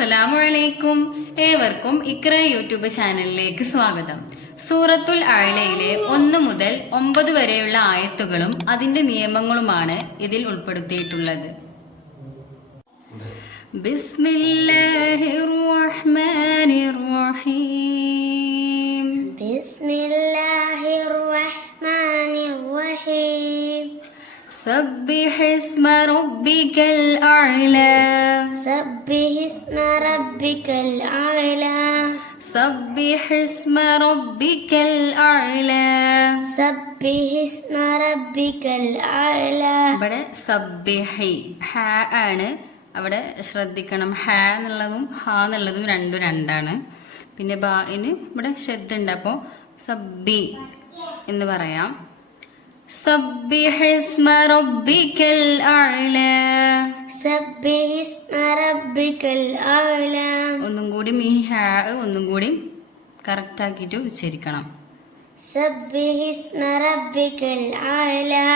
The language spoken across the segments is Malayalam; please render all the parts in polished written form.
അസ്സലാമു അലൈക്കും. ഏവർക്കും ഇക്ര യൂട്യൂബ് ചാനലിലേക്ക് സ്വാഗതം. സൂറത്തുൽ അഅലയിലെ 1 മുതൽ 9 വരെയുള്ള ആയത്തുകളും അതിന്റെ നിയമങ്ങളുമാണ് ഇതിൽ ഉൾപ്പെടുത്തിയിട്ടുള്ളത്. ബിസ്മില്ലാഹിർ റഹ്മാനിർ റഹീം. ബിസ്മില്ലാഹിർ റഹ്മാനിർ റഹീം. سبح اسم ربك الأعلى. سبح اسم ربك الأعلى. سبح اسم ربك الأعلى. سبح اسم ربك الأعلى. ഇവിടെ സബ്ബിഹി ഹ ആണ്. അവിടെ ശ്രദ്ധിക്കണം, ഹ എന്നുള്ളതും ഹ എന്നുള്ളതും രണ്ടാണ്. പിന്നെ ബാഇന് ഇവിടെ ശബ്ദമുണ്ട്, അപ്പോൾ സബ്ബി എന്ന് പറയാം. سبح اسم ربك الأعلى. سبح اسم ربك الأعلى. ഒന്നും കൂടി ഈ ഹ ഒന്നും കൂടി കറക്റ്റ് ആക്കിയിട്ട് ഉച്ചരിക്കണം. سبح اسم ربك الأعلى.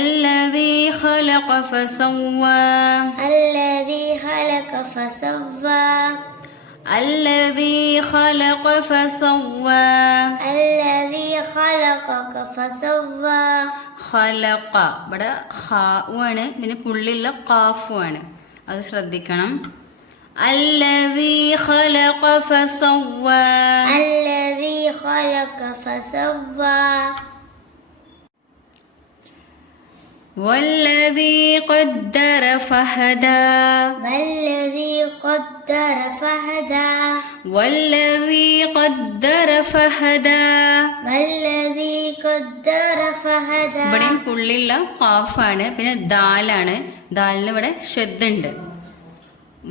الذي خلق فسوى. الذي خلق فسوى. الذي خلق فسوى. الذي خلقك فسوى. خلق ഇവിടെ ഖാഉമാണ്, പിന്നെ പുള്ളിയുള്ള ഖാഫുമാണ്, അത് ശ്രദ്ധിക്കണം. الذي خلق فسوى. الذي خلق فسوى. والذي قدر فهدى. والذي قدر فهدى. والذي قدر فهدى. والذي قدر فهدى. ഇവിടെയും പുള്ളിയുള്ള ഖാഫാണ്, പിന്നെ ദാലാണ്. ദാലിന് ഇവിടെ ശബ്ദമുണ്ട്.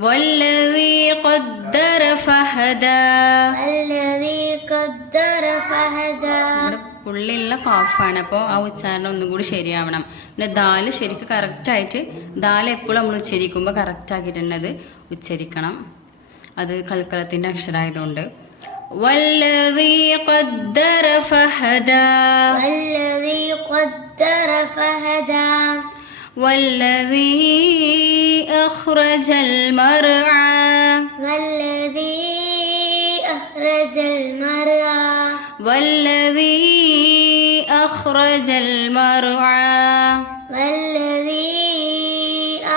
والذي قدر فهدى. والذي قدر فهدى. ഇവിടെ പുള്ളിയുള്ള ഖാഫാണ്, അപ്പോൾ ആ ഉച്ചാരണം ഒന്നും കൂടി ശരിയാവണം. പിന്നെ ദാല് ശരിക്കും കറക്റ്റായിട്ട്, ദാല് എപ്പോഴും നമ്മൾ ഉച്ചരിക്കുമ്പോൾ കറക്റ്റാക്കിയിട്ട് തന്നെ അത് ഉച്ചരിക്കണം. അത് കൽക്കലത്തിൻ്റെ അക്ഷരമായതുകൊണ്ട്. والذي قدر فهدى. والذي قدر فهدى. والذي أخرج المرعى. والذي أخرج المرعى. والذي أخرج المرعى. والذي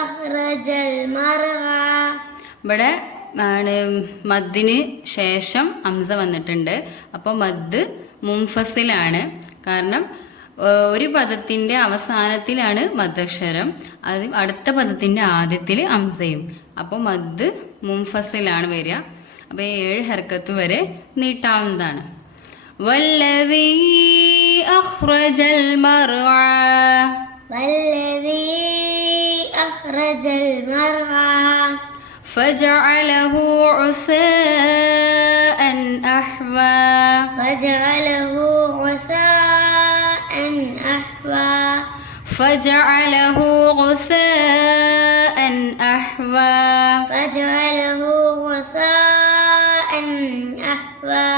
أخرج المرعى. ഇവിടെ ആണ് മദ്ദിന് ശേഷം ഹംസ വന്നിട്ടുണ്ട്. അപ്പോൾ മദ് മുൻഫസിലാണ്, കാരണം ഒരു പദത്തിൻ്റെ അവസാനത്തിലാണ് മദ്ദക്ഷരം, അത് അടുത്ത പദത്തിൻ്റെ ആദ്യത്തിൽ ഹംസയും. അപ്പോൾ മദ് മുൻഫസിലാണ് വരിക. അപ്പോൾ 7 ഹർക്കത്ത് വരെ നീട്ടാവുന്നതാണ്. والذي أخرج المرعى. والذي أخرج المرعى. فجعله عثاء أحوى. فجعله غثاء أحوى. فجعله غثاء أحوى. فجعله غثاء أحوى.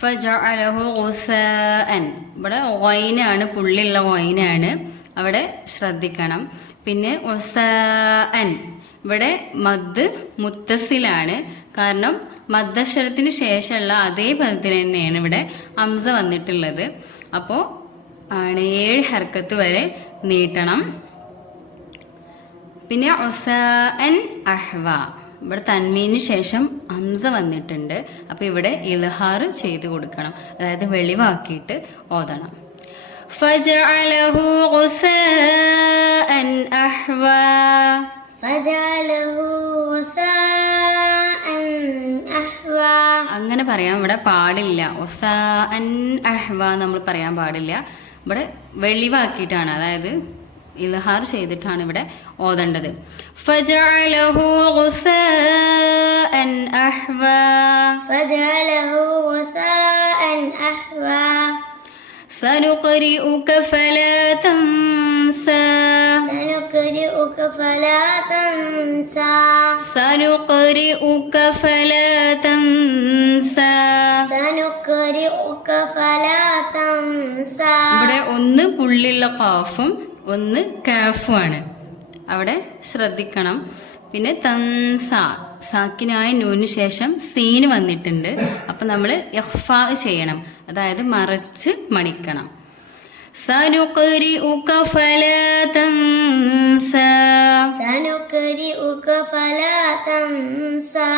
فجعله غثاء. ഇവിടെ ഗൈനാണ്, പുള്ളിയുള്ള ഗൈനാണ്, അവിടെ ശ്രദ്ധിക്കണം. പിന്നെ ഉസാഅൻ, ഇവിടെ മദ് മുത്തസിലാണ്, കാരണം മദ്ദക്ഷരത്തിന് ശേഷമുള്ള അതേ പദത്തിൽ തന്നെയാണ് ഇവിടെ ഹംസ വന്നിട്ടുള്ളത്. അപ്പോൾ 7 ഹർക്കത്ത് വരെ നീട്ടണം. പിന്നെ ഉസാഅൻ അഹ്വ, ഇവിടെ തൻവീന് ശേഷം ഹംസ വന്നിട്ടുണ്ട്. അപ്പോൾ ഇവിടെ ഇൽഹാർ ചെയ്ത് കൊടുക്കണം, അതായത് വെളിവാക്കിയിട്ട് ഓതണം. فجعله غثاء أحوى. فجعله غثاء أحوى. അങ്ങനെ പറയാൻ ഇവിടെ പാടില്ല. ഉസാഅൻ അഹ്വ നമ്മൾ പറയാൻ പാടില്ല. ഇവിടെ വെളിവാക്കിയിട്ടാണ്, അതായത് ഇൽഹാർ ചെയ്തിട്ടാണ് ഇവിടെ ഓതേണ്ടത്. فجعله غثاء أحوى. فجعله غثاء أحوى. سنقرئك فلا تنسى. سنقرئك فلا تنسى. سنقرئك فلا تنسى. سنقرئك فلا تنسى. ഇവിടെ ഒന്ന് പുള്ളിയുള്ള ഖാഫും ഒന്ന് കാഫുമാണ്, അവിടെ ശ്രദ്ധിക്കണം. പിന്നെ തൻസ, സാക്കിനായ നൂന് ശേഷം സീന് വന്നിട്ടുണ്ട്. അപ്പം നമ്മൾ ഇഖ്ഫാ ചെയ്യണം, അതായത് മറച്ച് മണിക്കണം. സനുഖ്രിഉക ഫലാ തൻസ, سنقرئك فلا تنسى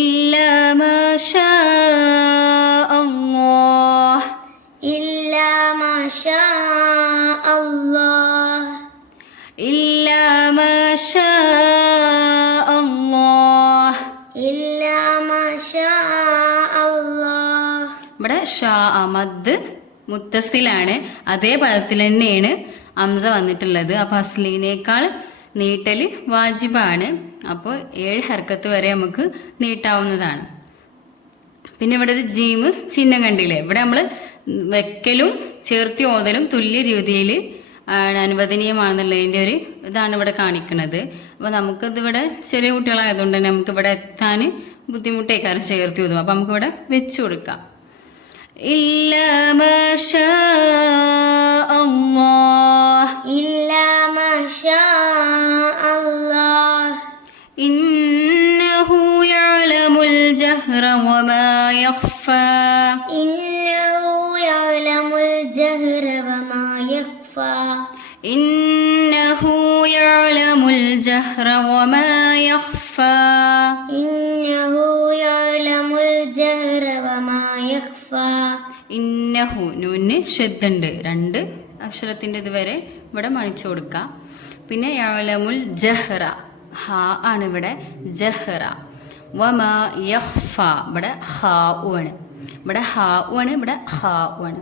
ഇല്ലാ മാ ഷാ അല്ലാഹ്, إلا ما شاء الله ഇല്ലാ മാ ഷാ അല്ലാഹ്. إلا ما شاء الله. ഇവിടെ ഷാ മദ് മുത്തസിലാണ്, അതേ പദത്തിൽ തന്നെയാണ് അംസ വന്നിട്ടുള്ളത്. അപ്പോൾ അസ്ലീനേക്കാൾ നീട്ടൽ വാജിബാണ്. അപ്പോൾ 7 ഹർക്കത്ത് വരെ നമുക്ക് നീട്ടാവുന്നതാണ്. പിന്നെ ഇവിടെ ഒരു ജീമ് ചിഹ്നം കണ്ടില്ലേ, ഇവിടെ നമ്മൾ വെക്കലും ചേർത്തി ഓതലും തുല്യ രീതിയിൽ അനുവദനീയമാണെന്നുള്ളതിൻ്റെ ഒരു ഇതാണ് ഇവിടെ കാണിക്കുന്നത്. അപ്പോൾ നമുക്കിതിവിടെ ചെറിയ കുട്ടികളായതുകൊണ്ട് തന്നെ നമുക്കിവിടെ എത്താൻ ബുദ്ധിമുട്ടേക്കാരം ചേർത്തി ഓതും. അപ്പോൾ നമുക്കിവിടെ വെച്ചു കൊടുക്കാം. ഇല്ലാ മാ ഷാ അല്ലാഹ്, إلا ما شاء الله ഇന്നഹു യഅലമുൽ ജഹ്റ വമാ യഖ്ഫാ, إنه يعلم الجهر وما يخفى ഇന്നഹു യഅലമുൽ ജഹ്റ വമാ യഖ്ഫാ. إنه يعلم الجهر وما يخفى ഇന്നഹു നൂന് ഷദ്ദുണ്ട്, 2 അക്ഷരത്തിൻ്റെ ഇതുവരെ ഇവിടെ മണിച്ചു കൊടുക്കാം. പിന്നെ യഅലമുൽ ജഹ്റ, ഹാ ആണ് ഇവിടെ ജഹ്റ. വമാ യഖ്ഫ, ഇവിടെ ഹാ ആണ്, ഇവിടെ ഹാ ആണ്, ഇവിടെ ഹാ ആണ്.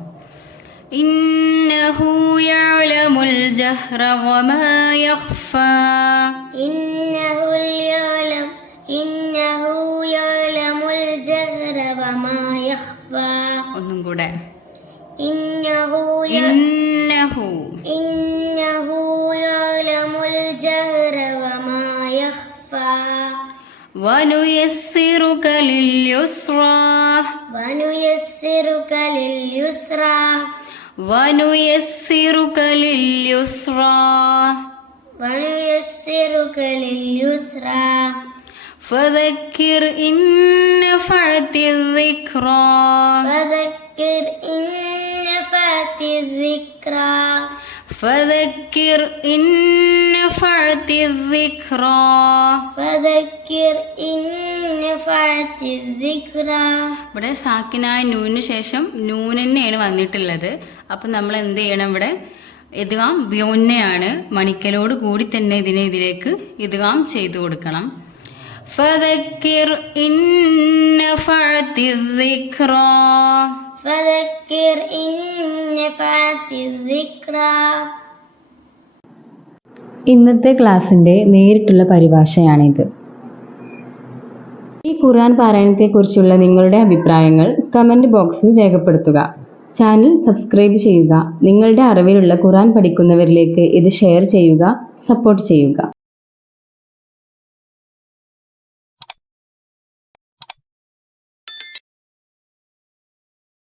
ഇന്നഹു യഅലമുൽ ജഹ്റ വമാ യഖ്ഫാ. إنه يعلم الجهر وما يخفى ഒന്നും കൂടെ. إنه ഇന്നഹു يعلم الجهر وما يخفى വനുയസ്സിറുക ലിൽയുസ്റാ, ونيسرك لليسرى വനുയസ്സിറുക ലിൽയുസ്റാ. ونيسرك لليسرى فذكر إن نفعت الذكرى، فذكر إن نفعت الذكرى فذكر إن نفعت الذكرى. فذكر إن نفعت الذكرى ഇവിടെ സാക്കിനായ നൂനിന് ശേഷം നൂൻ തന്നെയാണ് വന്നിട്ടുള്ളത്. അപ്പം നമ്മൾ എന്ത് ചെയ്യണം, ഇവിടെ ഇദ്ഗാം ബ്യോന്നയാണ്, മണിക്കലോട് കൂടി തന്നെ ഇതിലേക്ക് ഇദ്ഗാം ചെയ്തു കൊടുക്കണം. فذكر إن نفعت الذكرى. فذكر إن نفعت الذكرى. ഇന്നത്തെ ക്ലാസ്സിൻ്റെ നേരിട്ടുള്ള പരിഭാഷയാണിത്. ഈ ഖുർആൻ പാരായണത്തെക്കുറിച്ചുള്ള നിങ്ങളുടെ അഭിപ്രായങ്ങൾ കമൻറ്റ് ബോക്സിൽ രേഖപ്പെടുത്തുക. ചാനൽ സബ്സ്ക്രൈബ് ചെയ്യുക. നിങ്ങളുടെ അറിവിലുള്ള ഖുർആൻ പഠിക്കുന്നവരിലേക്ക് ഇത് ഷെയർ ചെയ്യുക, സപ്പോർട്ട് ചെയ്യുക.